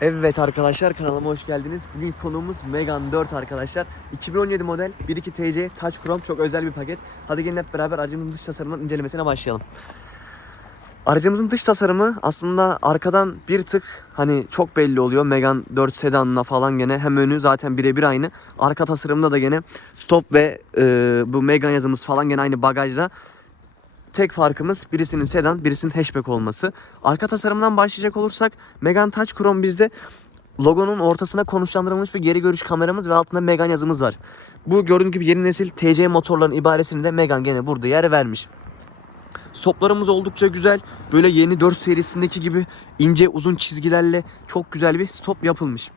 Evet arkadaşlar kanalıma hoş geldiniz. Bugün konuğumuz Megane 4 arkadaşlar. 2017 model 1.2 TC Touch Chrome çok özel bir paket. Hadi gelin hep beraber aracımızın dış tasarımının incelemesine başlayalım. Aracımızın dış tasarımı aslında arkadan bir tık hani çok belli oluyor. Megane 4 sedanla falan gene hem önü zaten birebir aynı. Arka tasarımda da gene stop ve e, bu Megane yazımız falan gene aynı bagajda. Tek farkımız birisinin sedan, birisinin hatchback olması. Arka tasarımdan başlayacak olursak Megane Touch Chrome bizde logonun ortasına konuşlandırılmış bir geri görüş kameramız ve altında Megane yazımız var. Bu gördüğünüz gibi yeni nesil TC motorların ibaresini de Megane gene burada yer vermiş. Stoplarımız oldukça güzel. Böyle yeni 4 serisindeki gibi ince uzun çizgilerle çok güzel bir stop yapılmış.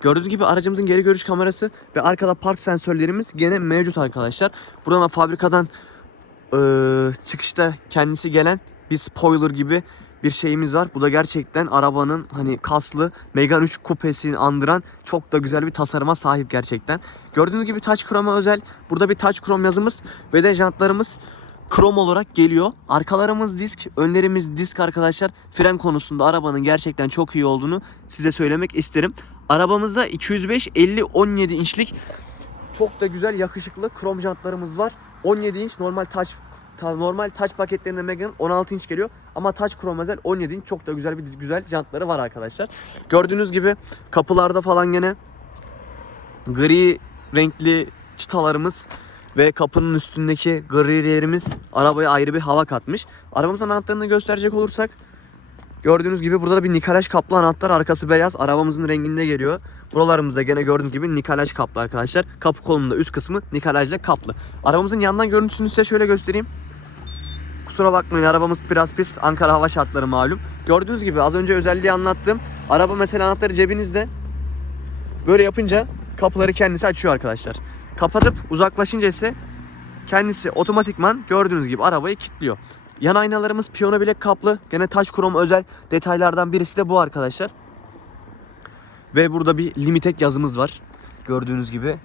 Gördüğünüz gibi aracımızın geri görüş kamerası ve arkada park sensörlerimiz gene mevcut arkadaşlar. Buradan fabrikadan eee, çıkışta kendisi gelen bir spoiler gibi bir şeyimiz var. Bu da gerçekten arabanın hani kaslı Megane 3 kupesini andıran çok da güzel bir tasarıma sahip gerçekten. Gördüğünüz gibi Touch Chrome'a özel burada bir Touch Chrome yazımız ve de jantlarımız krom olarak geliyor. Arkalarımız disk, önlerimiz disk arkadaşlar. Fren konusunda arabanın gerçekten çok iyi olduğunu size söylemek isterim. Arabamızda 205 50 17 inçlik çok da güzel yakışıklı krom jantlarımız var. 17 inç normal touch normal touch paketlerinde Megane'ın 16 inç geliyor ama touch krom özel 17 inç çok da güzel bir güzel jantları var arkadaşlar. Gördüğünüz gibi kapılarda falan gene gri renkli çıtalarımız ve kapının üstündeki grilerimiz arabaya ayrı bir hava katmış. Arabamızın anahtarını gösterecek olursak Gördüğünüz gibi burada da bir nikelaj kaplı anahtar arkası beyaz arabamızın renginde geliyor. Buralarımızda gene gördüğünüz gibi nikelaj kaplı arkadaşlar. Kapı kolunda üst kısmı nikelajla kaplı. Arabamızın yandan görüntüsünü size şöyle göstereyim. Kusura bakmayın arabamız biraz pis. Ankara hava şartları malum. Gördüğünüz gibi az önce özelliği anlattım. Araba mesela anahtarı cebinizde. Böyle yapınca kapıları kendisi açıyor arkadaşlar. Kapatıp uzaklaşınca ise kendisi otomatikman gördüğünüz gibi arabayı kilitliyor. Yan aynalarımız piyano bilek kaplı. Gene taş krom özel detaylardan birisi de bu arkadaşlar. Ve burada bir limited yazımız var. Gördüğünüz gibi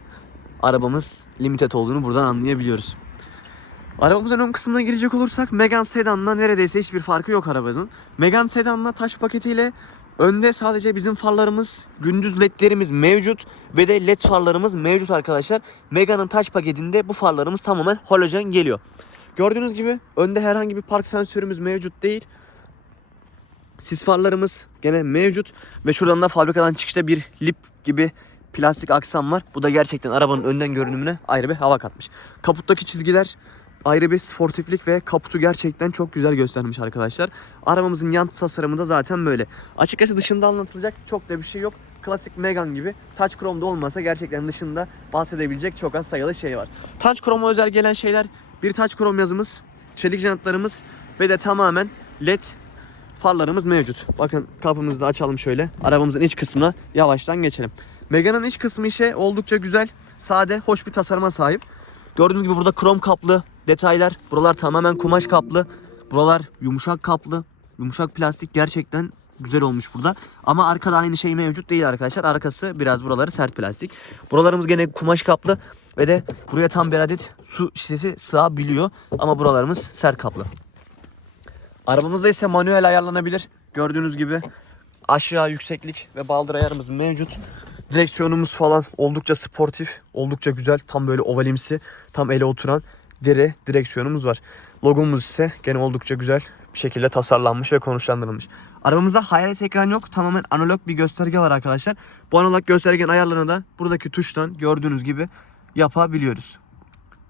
arabamız limited olduğunu buradan anlayabiliyoruz. Arabamızın ön kısmına girecek olursak Megane Sedan'la neredeyse hiçbir farkı yok arabanın. Megane Sedan'la taş paketiyle önde sadece bizim farlarımız, gündüz ledlerimiz mevcut ve de led farlarımız mevcut arkadaşlar. Megane'ın taş paketinde bu farlarımız tamamen halojen geliyor. Gördüğünüz gibi önde herhangi bir park sensörümüz mevcut değil. Sis farlarımız gene mevcut ve şuradan da fabrikadan çıkışta bir lip gibi plastik aksam var. Bu da gerçekten arabanın önden görünümüne ayrı bir hava katmış. Kaputtaki çizgiler ayrı bir sportiflik ve kaputu gerçekten çok güzel göstermiş arkadaşlar. Arabamızın yan tasarımı da zaten böyle. Açıkçası dışında anlatılacak çok da bir şey yok. Klasik Megane gibi Touch Chrome'da olmasa gerçekten dışında bahsedebilecek çok az sayılı şey var. Touch Chrome'a özel gelen şeyler bir Touch Chrome yazımız, çelik jantlarımız ve de tamamen LED farlarımız mevcut. Bakın kapımızı da açalım şöyle. Arabamızın iç kısmına yavaştan geçelim. Megane'ın iç kısmı ise oldukça güzel, sade, hoş bir tasarıma sahip. Gördüğünüz gibi burada krom kaplı detaylar. Buralar tamamen kumaş kaplı. Buralar yumuşak kaplı. Yumuşak plastik gerçekten güzel olmuş burada. Ama arkada aynı şey mevcut değil arkadaşlar. Arkası biraz buraları sert plastik. Buralarımız gene kumaş kaplı. Ve de buraya tam bir adet su şişesi sığabiliyor. Ama buralarımız sert kaplı. Arabamızda ise manuel ayarlanabilir. Gördüğünüz gibi aşağı yükseklik ve baldır ayarımız mevcut. Direksiyonumuz falan oldukça sportif, oldukça güzel. Tam böyle ovalimsi, tam ele oturan deri direksiyonumuz var. Logomuz ise gene oldukça güzel bir şekilde tasarlanmış ve konuşlandırılmış. Arabamızda hayalet ekran yok. Tamamen analog bir gösterge var arkadaşlar. Bu analog göstergenin ayarlarını da buradaki tuştan gördüğünüz gibi yapabiliyoruz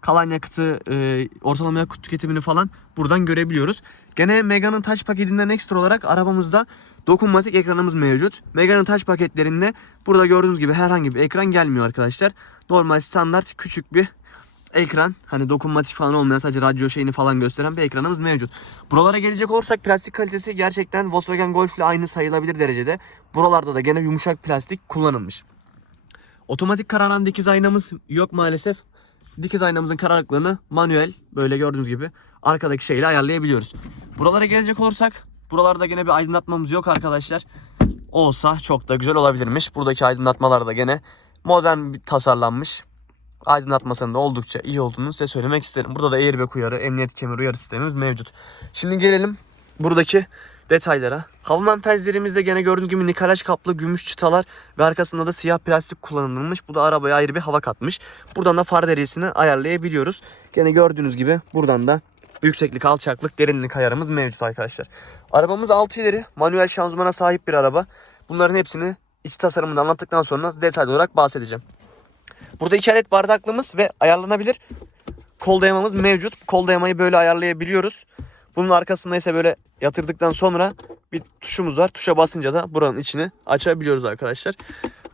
kalan yakıtı, e, ortalama yakıt tüketimini falan buradan görebiliyoruz. Gene Megane'ın Touch paketinden ekstra olarak arabamızda dokunmatik ekranımız mevcut. Megane'ın Touch paketlerinde burada gördüğünüz gibi herhangi bir ekran gelmiyor arkadaşlar. Normal standart küçük bir ekran. Hani dokunmatik falan olmayan sadece radyo şeyini falan gösteren bir ekranımız mevcut. Buralara gelecek olursak plastik kalitesi gerçekten Volkswagen Golf ile aynı sayılabilir derecede. Buralarda da gene yumuşak plastik kullanılmış. Otomatik kararan dikiz aynamız yok maalesef. Dikiz aynamızın kararlılığını manuel böyle gördüğünüz gibi arkadaki şeyle ayarlayabiliyoruz. Buralara gelecek olursak buralarda gene bir aydınlatmamız yok arkadaşlar. Olsa çok da güzel olabilirmiş. Buradaki aydınlatmalar da gene modern tasarlanmış. Aydınlatmasının da oldukça iyi olduğunu size söylemek isterim. Burada da airbag uyarı, emniyet kemeri uyarı sistemimiz mevcut. Şimdi gelelim buradaki detaylara. Hava menfezlerimizde gene gördüğünüz gibi nikelaj kaplı gümüş çıtalar ve arkasında da siyah plastik kullanılmış. Bu da arabaya ayrı bir hava katmış. Buradan da far derecesini ayarlayabiliyoruz. Gene gördüğünüz gibi buradan da yükseklik, alçaklık, derinlik ayarımız mevcut arkadaşlar. Arabamız 6 ileri manuel şanzımana sahip bir araba. Bunların hepsini iç tasarımını anlattıktan sonra detaylı olarak bahsedeceğim. Burada iki adet bardaklığımız ve ayarlanabilir kol dayamamız mevcut. Kol dayamayı böyle ayarlayabiliyoruz. Bunun arkasında ise böyle yatırdıktan sonra bir tuşumuz var. Tuşa basınca da buranın içini açabiliyoruz arkadaşlar.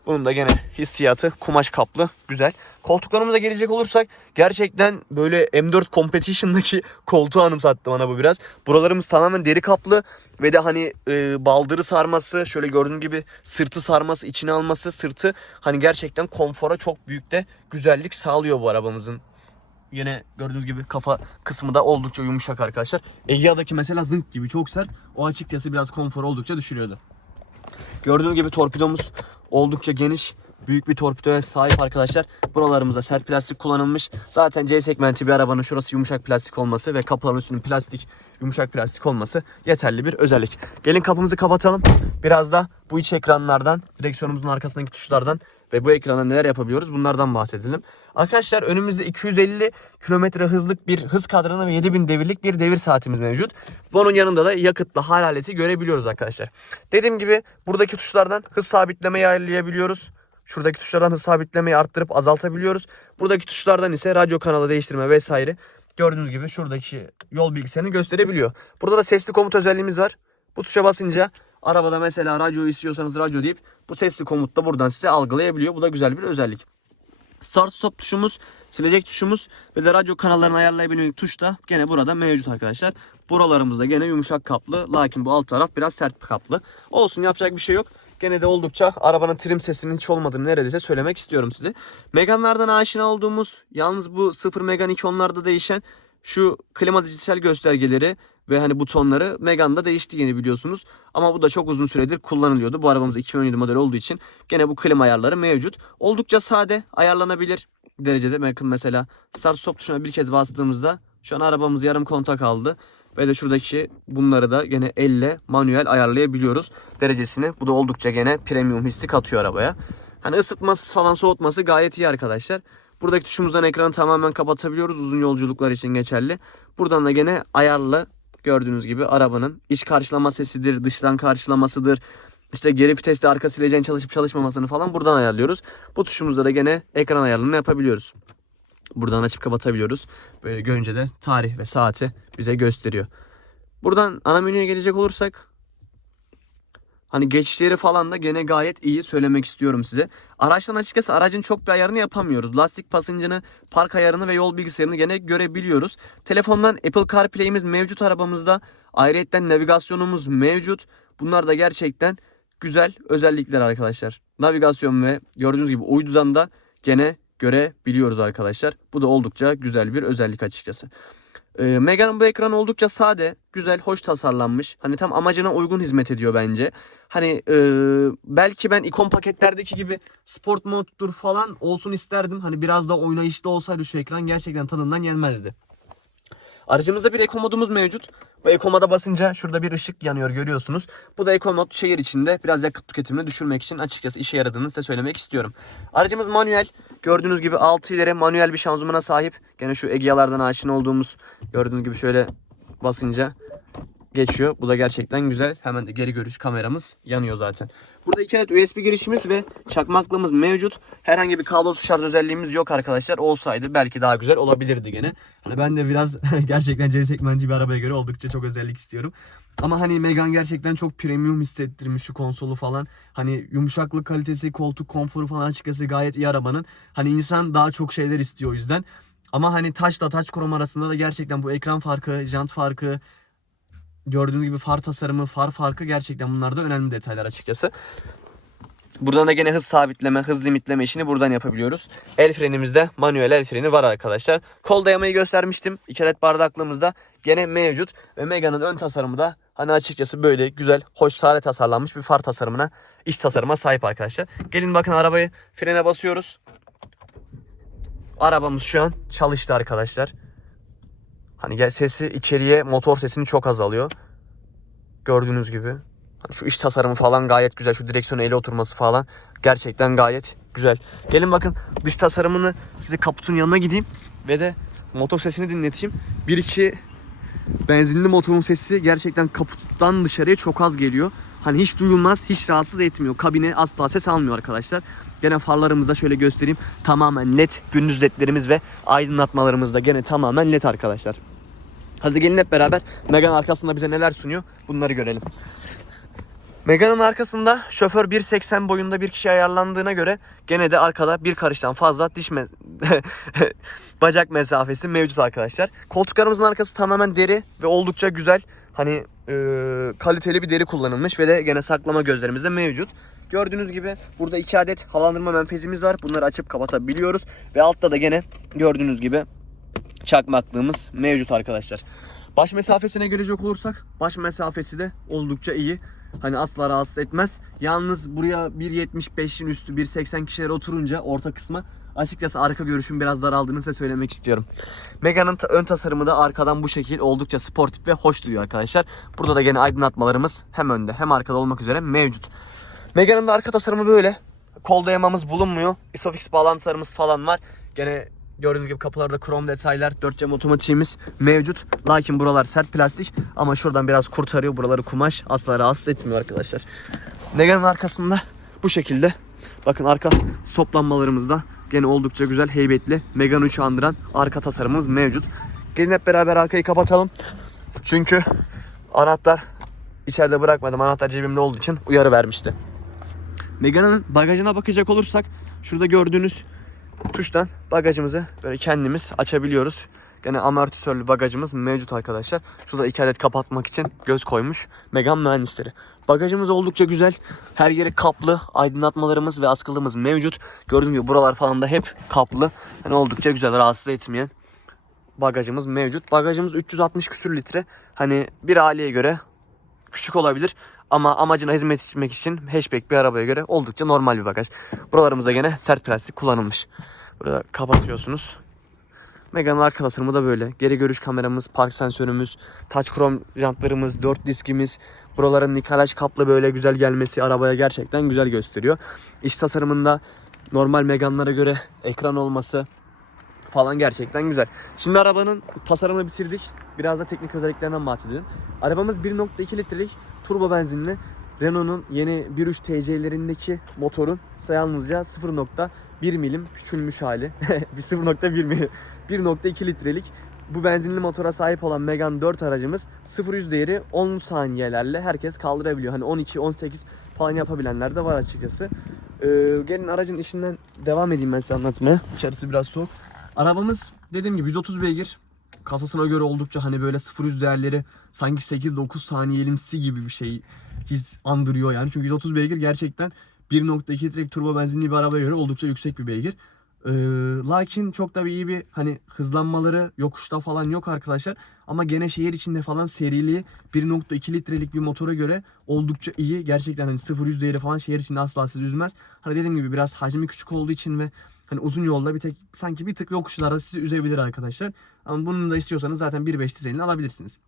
Bunun da gene hissiyatı kumaş kaplı güzel. Koltuklarımıza gelecek olursak gerçekten böyle M4 Competition'daki koltuğu anımsattı bana bu biraz. Buralarımız tamamen deri kaplı ve de hani e, baldırı sarması şöyle gördüğünüz gibi sırtı sarması içine alması sırtı hani gerçekten konfora çok büyük de güzellik sağlıyor bu arabamızın Yine gördüğünüz gibi kafa kısmı da oldukça yumuşak arkadaşlar. Egea'daki mesela zınk gibi çok sert. O açıkçası biraz konfor oldukça düşürüyordu. Gördüğünüz gibi torpidomuz oldukça geniş. Büyük bir torpidoya sahip arkadaşlar. Buralarımızda sert plastik kullanılmış. Zaten C segmenti bir arabanın şurası yumuşak plastik olması ve kapıların üstünün plastik, yumuşak plastik olması yeterli bir özellik. Gelin kapımızı kapatalım. Biraz da bu iç ekranlardan, direksiyonumuzun arkasındaki tuşlardan ve bu ekranda neler yapabiliyoruz bunlardan bahsedelim. Arkadaşlar önümüzde 250 kilometre hızlık bir hız kadranı ve 7000 devirlik bir devir saatimiz mevcut. Bunun yanında da yakıtlı haraleti görebiliyoruz arkadaşlar. Dediğim gibi buradaki tuşlardan hız sabitlemeyi ayarlayabiliyoruz. Şuradaki tuşlardan hız sabitlemeyi arttırıp azaltabiliyoruz. Buradaki tuşlardan ise radyo kanalı değiştirme vesaire. Gördüğünüz gibi şuradaki yol bilgisayarını gösterebiliyor. Burada da sesli komut özelliğimiz var. Bu tuşa basınca arabada mesela radyo istiyorsanız radyo deyip bu sesli komut da buradan size algılayabiliyor. Bu da güzel bir özellik. Start stop tuşumuz, silecek tuşumuz ve de radyo kanallarını ayarlayabilmek tuş da gene burada mevcut arkadaşlar. Buralarımızda gene yumuşak kaplı lakin bu alt taraf biraz sert bir kaplı. Olsun yapacak bir şey yok. Gene de oldukça arabanın trim sesinin hiç olmadığını neredeyse söylemek istiyorum size. Meganlardan aşina olduğumuz yalnız bu 0 Megan 2 onlarda değişen şu klima dijital göstergeleri ve hani butonları Megane'da değişti yeni biliyorsunuz. Ama bu da çok uzun süredir kullanılıyordu. Bu arabamız 2017 model olduğu için gene bu klima ayarları mevcut. Oldukça sade ayarlanabilir derecede. Bakın mesela start stop tuşuna bir kez bastığımızda şu an arabamız yarım kontak aldı. Ve de şuradaki bunları da gene elle manuel ayarlayabiliyoruz derecesini. Bu da oldukça gene premium hissi katıyor arabaya. Hani ısıtması falan soğutması gayet iyi arkadaşlar. Buradaki tuşumuzdan ekranı tamamen kapatabiliyoruz. Uzun yolculuklar için geçerli. Buradan da gene ayarlı gördüğünüz gibi arabanın iç karşılama sesidir, dıştan karşılamasıdır. İşte geri viteste arka sileceksin çalışıp çalışmamasını falan buradan ayarlıyoruz. Bu tuşumuzda da gene ekran ayarlarını yapabiliyoruz. Buradan açıp kapatabiliyoruz. Böyle görünce de tarih ve saati bize gösteriyor. Buradan ana menüye gelecek olursak Hani geçişleri falan da gene gayet iyi söylemek istiyorum size. Araçtan açıkçası aracın çok bir ayarını yapamıyoruz. Lastik basıncını, park ayarını ve yol bilgisayarını gene görebiliyoruz. Telefondan Apple CarPlay'imiz mevcut arabamızda. Ayrıca navigasyonumuz mevcut. Bunlar da gerçekten güzel özellikler arkadaşlar. Navigasyon ve gördüğünüz gibi uydudan da gene görebiliyoruz arkadaşlar. Bu da oldukça güzel bir özellik açıkçası. E, Megane'ın bu ekran oldukça sade, güzel, hoş tasarlanmış. Hani tam amacına uygun hizmet ediyor bence. Hani e, belki ben ikon paketlerdeki gibi sport moddur falan olsun isterdim. Hani biraz da oynayışlı olsaydı şu ekran gerçekten tadından yenmezdi. Aracımızda bir eco modumuz mevcut. Bu eco moda basınca şurada bir ışık yanıyor görüyorsunuz. Bu da eco mod şehir içinde biraz yakıt tüketimini düşürmek için açıkçası işe yaradığını size söylemek istiyorum. Aracımız manuel. Gördüğünüz gibi 6 ileri manuel bir şanzımana sahip. Gene şu Egea'lardan aşina olduğumuz gördüğünüz gibi şöyle basınca geçiyor. Bu da gerçekten güzel. Hemen de geri görüş kameramız yanıyor zaten. Burada iki adet USB girişimiz ve çakmaklığımız mevcut. Herhangi bir kablosuz şarj özelliğimiz yok arkadaşlar. Olsaydı belki daha güzel olabilirdi gene. Hani ben de biraz gerçekten C segmenti bir arabaya göre oldukça çok özellik istiyorum. Ama hani Megane gerçekten çok premium hissettirmiş şu konsolu falan. Hani yumuşaklık kalitesi, koltuk konforu falan açıkçası gayet iyi arabanın. Hani insan daha çok şeyler istiyor o yüzden. Ama hani taşla taç krom arasında da gerçekten bu ekran farkı, jant farkı, gördüğünüz gibi far tasarımı, far farkı gerçekten bunlar da önemli detaylar açıkçası. Buradan da gene hız sabitleme, hız limitleme işini buradan yapabiliyoruz. El frenimizde manuel el freni var arkadaşlar. Kol dayamayı göstermiştim. İki adet bardaklığımızda gene mevcut. Ve Megane'ın ön tasarımı da hani açıkçası böyle güzel, hoş, sade tasarlanmış bir far tasarımına, iç tasarıma sahip arkadaşlar. Gelin bakın arabayı frene basıyoruz. Arabamız şu an çalıştı arkadaşlar. Hani gel sesi içeriye motor sesini çok azalıyor. Gördüğünüz gibi. Hani Şu iç tasarımı falan gayet güzel. Şu direksiyona ele oturması falan gerçekten gayet güzel. Gelin bakın dış tasarımını size kaputun yanına gideyim ve de motor sesini dinleteyim. 1-2 benzinli motorun sesi gerçekten kaputtan dışarıya çok az geliyor. Hani hiç duyulmaz, hiç rahatsız etmiyor. Kabine asla ses almıyor arkadaşlar. Gene farlarımızda şöyle göstereyim. Tamamen led gündüz ledlerimiz ve aydınlatmalarımız da gene tamamen led arkadaşlar. Hadi gelin hep beraber Megane arkasında bize neler sunuyor bunları görelim. Megane'ın arkasında şoför 1.80 boyunda bir kişi ayarlandığına göre gene de arkada bir karıştan fazla diş me- bacak mesafesi mevcut arkadaşlar. Koltuklarımızın arkası tamamen deri ve oldukça güzel. Hani e, kaliteli bir deri kullanılmış ve de gene saklama gözlerimiz de mevcut. Gördüğünüz gibi burada iki adet havalandırma menfezimiz var. Bunları açıp kapatabiliyoruz. Ve altta da gene gördüğünüz gibi çakmaklığımız mevcut arkadaşlar. Baş mesafesine gelecek olursak baş mesafesi de oldukça iyi. Hani asla rahatsız etmez. Yalnız buraya 1.75'in üstü 1.80 kişiler oturunca orta kısma açıkçası arka görüşün biraz daraldığını size söylemek istiyorum. Megane'ın ta- ön tasarımı da arkadan bu şekil oldukça sportif ve hoş duruyor arkadaşlar. Burada da gene aydınlatmalarımız hem önde hem arkada olmak üzere mevcut. Megane'ın da arka tasarımı böyle. Kol dayamamız bulunmuyor. Isofix bağlantılarımız falan var. Gene gördüğünüz gibi kapılarda krom detaylar, 4 cam otomatiğimiz mevcut. Lakin buralar sert plastik ama şuradan biraz kurtarıyor. Buraları kumaş asla rahatsız etmiyor arkadaşlar. Megane'ın arkasında bu şekilde. Bakın arka stoplanmalarımız da gene oldukça güzel, heybetli. Megane 3'ü andıran arka tasarımımız mevcut. Gelin hep beraber arkayı kapatalım. Çünkü anahtar içeride bırakmadım. Anahtar cebimde olduğu için uyarı vermişti. Megane'ın bagajına bakacak olursak şurada gördüğünüz tuştan bagajımızı böyle kendimiz açabiliyoruz. Gene amortisörlü bagajımız mevcut arkadaşlar. Şurada iki adet kapatmak için göz koymuş Megane mühendisleri. Bagajımız oldukça güzel. Her yeri kaplı. Aydınlatmalarımız ve askılığımız mevcut. Gördüğünüz gibi buralar falan da hep kaplı. Yani oldukça güzel rahatsız etmeyen bagajımız mevcut. Bagajımız 360 küsür litre. Hani bir aileye göre küçük olabilir ama amacına hizmet etmek için hatchback bir arabaya göre oldukça normal bir bagaj. Buralarımızda gene sert plastik kullanılmış. Burada kapatıyorsunuz. Mega'nın arka tasarımı da böyle. Geri görüş kameramız, park sensörümüz, touch chrome jantlarımız, 4 diskimiz. Buraların nikalaj kaplı böyle güzel gelmesi arabaya gerçekten güzel gösteriyor. İç tasarımında normal Megan'lara göre ekran olması falan gerçekten güzel. Şimdi arabanın tasarımını bitirdik. Biraz da teknik özelliklerinden bahsedelim. Arabamız 1.2 litrelik turbo benzinli Renault'un yeni 1.3 TC'lerindeki motorun yalnızca 0. 1 milim küçülmüş hali. bir 0.1 milim. 1.2 litrelik bu benzinli motora sahip olan Megane 4 aracımız 0-100 değeri 10 saniyelerle herkes kaldırabiliyor. Hani 12-18 falan yapabilenler de var açıkçası. Ee, gelin aracın içinden devam edeyim ben size anlatmaya. İçerisi biraz soğuk. Arabamız dediğim gibi 130 beygir. Kasasına göre oldukça hani böyle 0-100 değerleri sanki 8-9 saniyelimsi gibi bir şey his andırıyor yani. Çünkü 130 beygir gerçekten 1.2 litrelik turbo benzinli bir arabaya göre oldukça yüksek bir beygir. Ee, lakin çok da bir iyi bir hani hızlanmaları yokuşta falan yok arkadaşlar. Ama gene şehir içinde falan seriliği 1.2 litrelik bir motora göre oldukça iyi. Gerçekten hani 0-100 değeri falan şehir içinde asla sizi üzmez. Hani dediğim gibi biraz hacmi küçük olduğu için ve hani uzun yolda bir tek sanki bir tık yokuşlarda sizi üzebilir arkadaşlar. Ama bunun da istiyorsanız zaten 1.5 dizelini alabilirsiniz.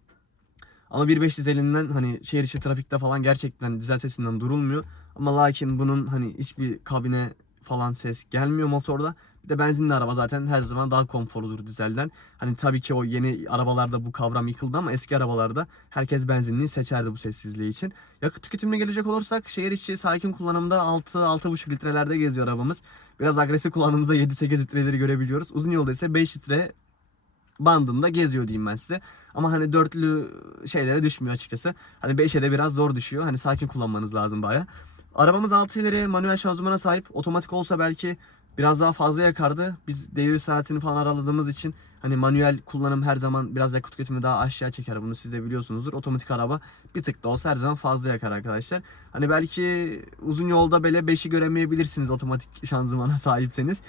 Ama 1.5 dizelinden hani şehir içi trafikte falan gerçekten dizel sesinden durulmuyor. Ama lakin bunun hani hiçbir kabine falan ses gelmiyor motorda. Bir de benzinli araba zaten her zaman daha konforludur dizelden. Hani tabii ki o yeni arabalarda bu kavram yıkıldı ama eski arabalarda herkes benzinliği seçerdi bu sessizliği için. Yakıt tüketimine gelecek olursak şehir içi sakin kullanımda 6-6,5 litrelerde geziyor arabamız. Biraz agresif kullanımımızda 7-8 litreleri görebiliyoruz. Uzun yolda ise 5 litre bandında geziyor diyeyim ben size. Ama hani dörtlü şeylere düşmüyor açıkçası. Hani 5'e de biraz zor düşüyor. Hani sakin kullanmanız lazım baya. Arabamız 6 ileri manuel şanzımana sahip. Otomatik olsa belki biraz daha fazla yakardı. Biz devir saatini falan araladığımız için hani manuel kullanım her zaman biraz yakıt tüketimi daha aşağı çeker. Bunu siz de biliyorsunuzdur. Otomatik araba bir tık da olsa her zaman fazla yakar arkadaşlar. Hani belki uzun yolda böyle 5'i göremeyebilirsiniz otomatik şanzımana sahipseniz.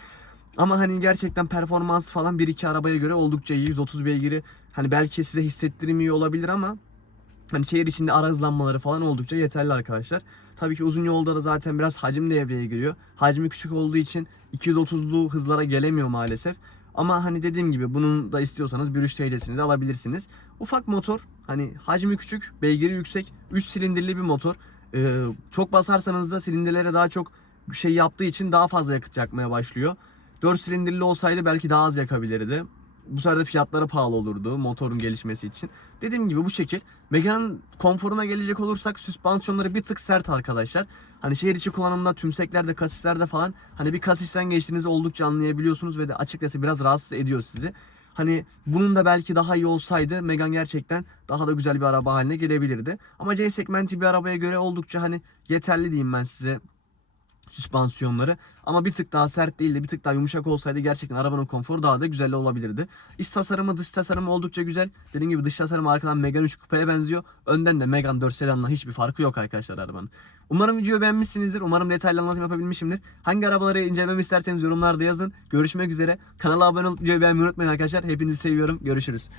Ama hani gerçekten performans falan bir iki arabaya göre oldukça iyi. 130 beygiri hani belki size hissettirmiyor olabilir ama hani şehir içinde ara hızlanmaları falan oldukça yeterli arkadaşlar. Tabii ki uzun yolda da zaten biraz hacim devreye giriyor. Hacmi küçük olduğu için 230'lu hızlara gelemiyor maalesef. Ama hani dediğim gibi bunun da istiyorsanız bir 3 TL'sini de alabilirsiniz. Ufak motor Hani hacmi küçük, beygiri yüksek, 3 silindirli bir motor. Ee, çok basarsanız da silindirlere daha çok şey yaptığı için daha fazla yakıt yakmaya başlıyor. 4 silindirli olsaydı belki daha az yakabilirdi. Bu sefer de fiyatları pahalı olurdu motorun gelişmesi için. Dediğim gibi bu şekil. Megane'ın konforuna gelecek olursak süspansiyonları bir tık sert arkadaşlar. Hani şehir içi kullanımda tümseklerde, kasislerde falan hani bir kasisten geçtiğinizi oldukça anlayabiliyorsunuz ve de açıkçası biraz rahatsız ediyor sizi. Hani bunun da belki daha iyi olsaydı Megane gerçekten daha da güzel bir araba haline gelebilirdi. Ama C segmenti bir arabaya göre oldukça hani yeterli diyeyim ben size süspansiyonları. Ama bir tık daha sert değil de bir tık daha yumuşak olsaydı gerçekten arabanın konforu daha da güzel olabilirdi. İç tasarımı dış tasarımı oldukça güzel. Dediğim gibi dış tasarımı arkadan Megane 3 Coupe'ye benziyor. Önden de Megane 4 Sedan'la hiçbir farkı yok arkadaşlar arabanın. Umarım videoyu beğenmişsinizdir. Umarım detaylı anlatım yapabilmişimdir. Hangi arabaları incelememi isterseniz yorumlarda yazın. Görüşmek üzere. Kanala abone olup videoyu beğenmeyi unutmayın arkadaşlar. Hepinizi seviyorum. Görüşürüz.